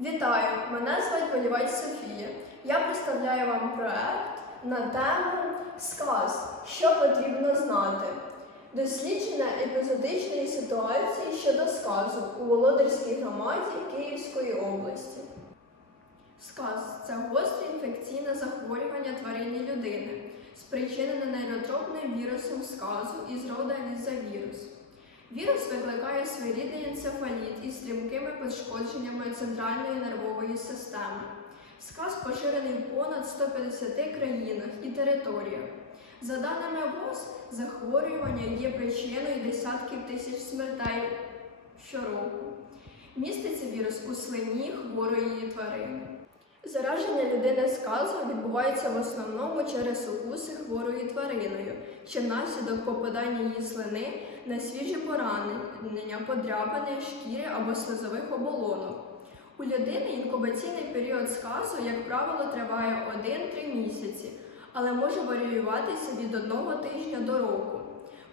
Вітаю! Мене звуть Волівець Софія. Я представляю вам проект на тему Сказ. Що потрібно знати? Дослідження епізодичної ситуації щодо сказу у Володарській громаді Київської області. Сказ це гостре інфекційне захворювання тварин і людини, спричинене нейротропним вірусом сказу із роду вірус. Вірус викликає своєрідний енцефаліт із стрімкими пошкодженнями центральної нервової системи. Сказ поширений в понад 150 країнах і територіях. За даними ВОЗ, захворювання є причиною десятків тисяч смертей щороку. Міститься вірус у свині хворої тварини. Зараження людини сказом відбувається в основному через укуси хворою твариною чи внаслідок попадання її слини на свіжі поранення, подряпини шкіри або слизових оболонок. У людини інкубаційний період сказу, як правило, триває 1-3 місяці, але може варіюватися від 1 тижня до року.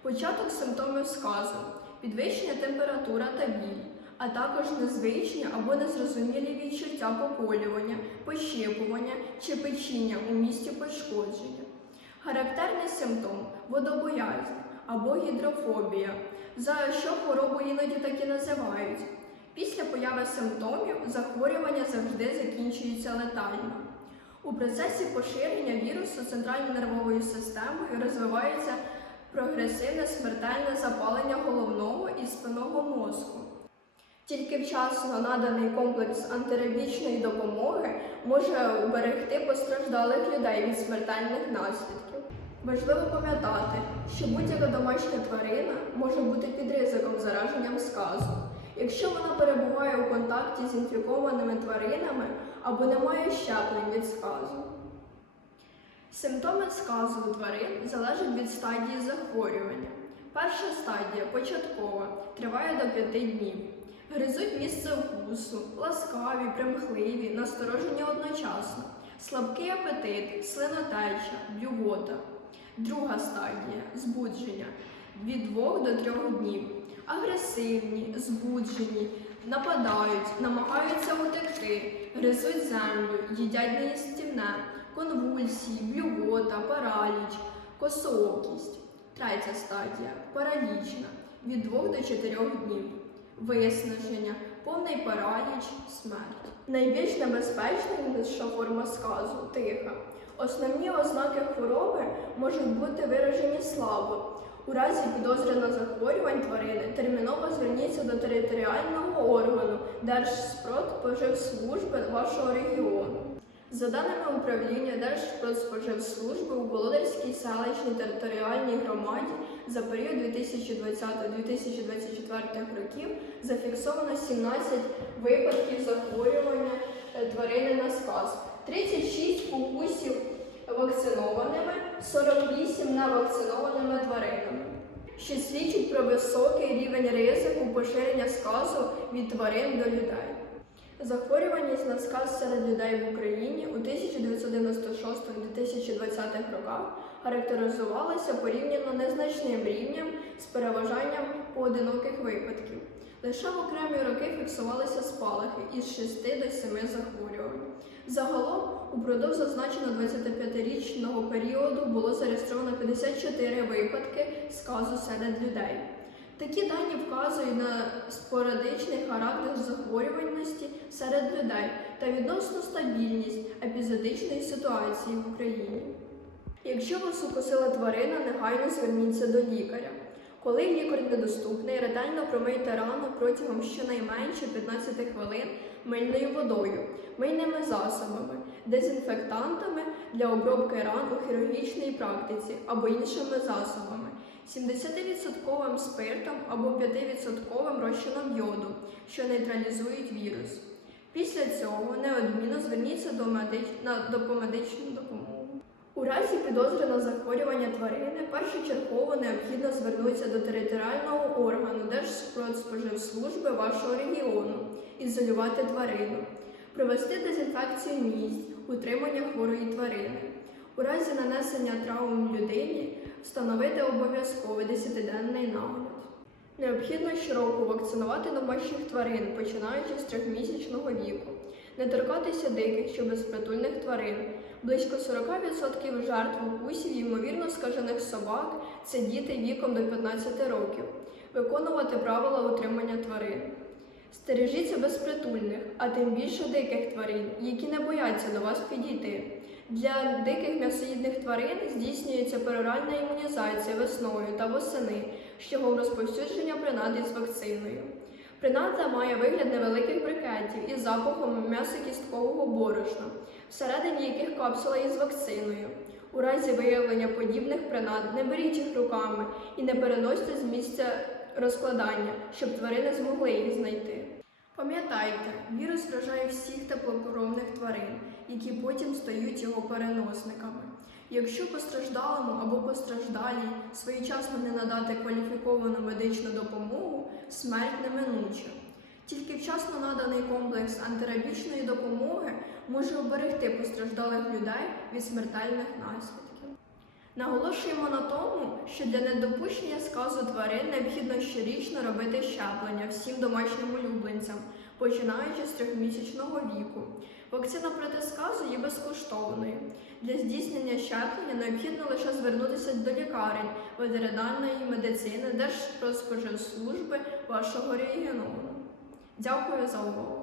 Початок симптомів сказу підвищення температура та біль а також незвичні або незрозумілі відчуття поколювання, пощипування чи печіння у місці пошкодження. Характерний симптом водобоязнь або гідрофобія, за що хворобу іноді так і називають. Після появи симптомів захворювання завжди закінчується летально. У процесі поширення вірусу центральною нервовою системою розвивається прогресивне смертельне запалення головного і спинного мозку. Тільки вчасно наданий комплекс антирабічної допомоги може уберегти постраждалих людей від смертельних наслідків. Важливо пам'ятати, що будь-яка домашня тварина може бути під ризиком зараженням сказу, якщо вона перебуває у контакті з інфікованими тваринами або не має щеплень від сказу. Симптоми сказу у тварин залежать від стадії захворювання. Перша стадія початкова, триває до 5 днів. Гризуть місце укусу, ласкаві, примхливі, насторожені одночасно, слабкий апетит, слинотеча, блювота. Друга стадія збудження від 2 до 3 днів. Агресивні, збуджені, нападають, намагаються утекти, гризуть землю, їдять неїстівне, конвульсії, блювота, параліч, косоокість. Третя стадія паралічна від 2 до 4 днів виснаження, повний параліч, смерть. Найбільш небезпечніша форма сказу тиха. Основні ознаки хвороби можуть бути виражені слабо. У разі підозри на захворювань тварини терміново зверніться до територіального органу Держспродспоживслужби вашого регіону. За даними управління Держпродспоживслужби у Володарській селищній територіальній громаді за період 2020-2024 років зафіксовано 17 випадків захворювання е, тварини на сказ, 36 укусів вакцинованими, 48 невакцинованими тваринами, що свідчить про високий рівень ризику поширення сказу від тварин до людей. Захворюваність на сказ серед людей в Україні у 1996-2020 роках характеризувалася порівняно незначним рівнем з переважанням поодиноких випадків. Лише в окремі роки фіксувалися спалахи із 6 до 7 захворювань. Загалом, упродовж зазначеного 25-річного періоду було зареєстровано 54 випадки сказу серед людей. Такі дані вказують на спорадичний характер захворюваності серед людей та відносну стабільність епізодичної ситуації в Україні. Якщо вас укусила тварина, негайно зверніться до лікаря. Коли лікар недоступний, ретельно промийте рану протягом щонайменше 15 хвилин мильною водою, мильними засобами, дезінфектантами для обробки ран у хірургічній практиці або іншими засобами. 70% спиртом або 5% розчином йоду, що нейтралізують вірус. Після цього неодмінно зверніться до, медич... на допомедичну допомогу. У разі підозри захворювання тварини першочергово необхідно звернутися до територіального органу Держпродспоживслужби вашого регіону, ізолювати тварину, провести дезінфекцію місць, утримання хворої тварини. У разі нанесення травм людині встановити обов'язковий 10-денний нагляд. Необхідно щороку вакцинувати домашніх тварин, починаючи з трьохмісячного віку, не торкатися диких чи безпритульних тварин. Близько 40% жертв укусів ймовірно скажених собак це діти віком до 15 років. Виконувати правила утримання тварин. Стережіться безпритульних, а тим більше диких тварин, які не бояться до вас підійти. Для диких м'ясоїдних тварин здійснюється пероральна імунізація весною та восени з чого розповсюдження принад із вакциною. Принада має вигляд невеликих брикетів із запахом м'ясокісткового борошна, всередині яких капсула із вакциною. У разі виявлення подібних принад не беріть їх руками і не переносьте з місця розкладання, щоб тварини змогли їх знайти. Пам'ятайте, вірус вражає всіх теплокровних тварин, які потім стають його переносниками. Якщо постраждалому або постраждалій своєчасно не надати кваліфіковану медичну допомогу, смерть неминуча. Тільки вчасно наданий комплекс антирабічної допомоги може оберегти постраждалих людей від смертельних наслідків. Наголошуємо на тому, що для недопущення сказу тварин необхідно щорічно робити щеплення всім домашнім улюбленцям, починаючи з трьохмісячного віку. Вакцина проти сказу є безкоштовною. Для здійснення щеплення необхідно лише звернутися до лікарень ветеринарної медицини Держпродспоживслужби вашого регіону. Дякую за увагу!